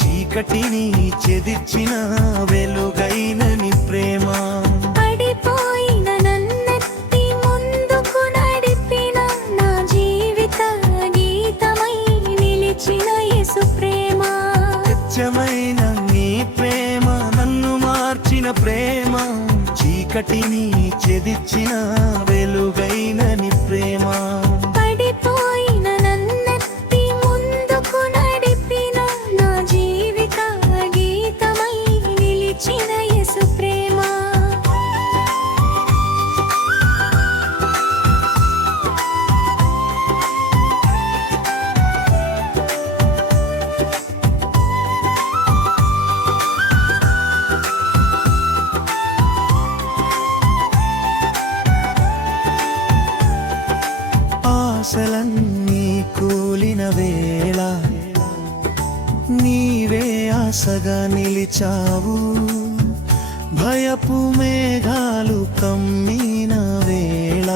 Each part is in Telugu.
చీకటిని చెదిర్చిన వెలుగైన నీ ప్రేమ. పడిపోయిన నన్నెత్తి ముందుకు నడిపిన నా జీవిత గీతమై నిలిచిన యేసు ప్రేమ. సత్యమైన నీ ప్రేమ, నన్ను మార్చిన ప్రేమ, చీకటిని చెదిర్చిన వెలుగైన నీ ప్రేమ. పడిపోయిన నన్నెత్తి ముందుకు నడిపిన నా జీవిత గీతమై నిలిచిన యేసు ప్రేమ. ఆశలన్నీ కూలిన వేళ నీవే ఆశగా నిలిచావు. భయపు మేఘాలు కమ్మిన వేళ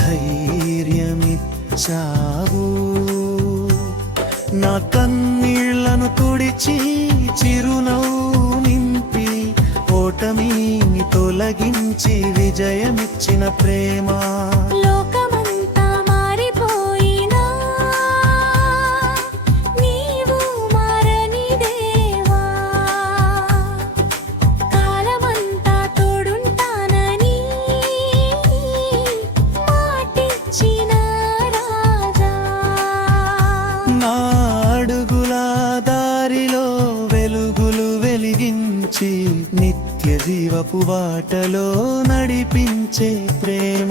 ధైర్యమిచ్చావు. నా కన్నీళ్లను తుడిచి చిరునవ్వు నింపి ఓటమిని తొలగించి విజయమిచ్చిన ప్రేమ. లోకమంతా మారిపోయినా నీవు మారని దేవా. కాలమంతా తోడుంటానని మాటిచ్చిన రాజా. నా అడుగుల దారిలో వెలుగులు వెలిగించి నిత్య జీవపు బాటలో నడిపించే ప్రేమ.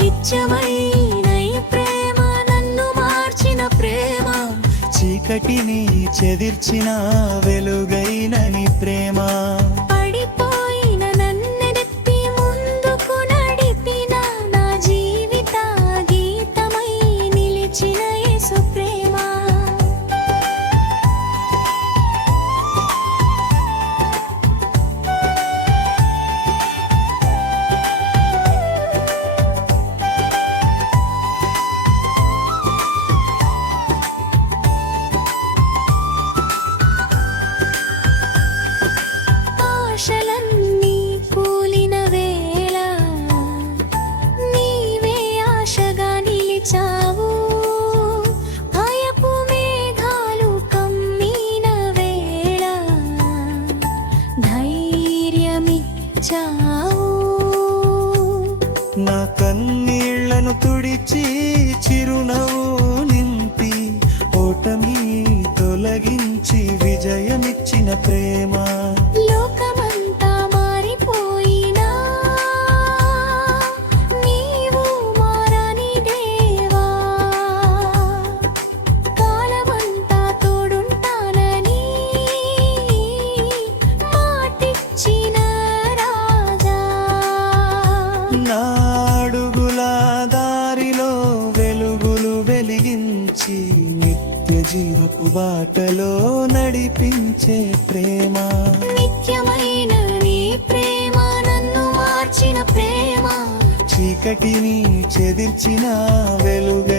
నిత్యమైన ఈ ప్రేమ, నన్ను మార్చిన ప్రేమ, చీకటిని చెదిర్చిన వెలుగైన నీ ప్రేమ. పడిపోయిన నన్నెత్తి ముందుకు నడిపిన నా జీవిత గీతమై నిలిచిన యేసు ప్రేమ. ఆశలన్నీ కూలిన వేళ నీవే ఆశగా నిలిచావు. భయపు మేఘాలు కమ్మిన వేళ ధైర్యమిచ్చావు. నా కన్నీళ్లను తుడిచి చిరునవ్వు నింపి ఓటమి తొలగించి విజయమిచ్చిన ప్రేమ. లోకమంతా మారిపోయినా నీవు మారని దేవా. కాలమంతా తోడుంటానని మాటిచ్చిన రాజా. నా అడుగుల దారిలో వెలుగులు వెలిగించి నిత్య జీవపు బాటలో నడిపించే ప్రేమ. నిత్యమైన నీ ప్రేమ, నన్ను మార్చిన ప్రేమ, చీకటిని చెదిర్చిన వెలుగ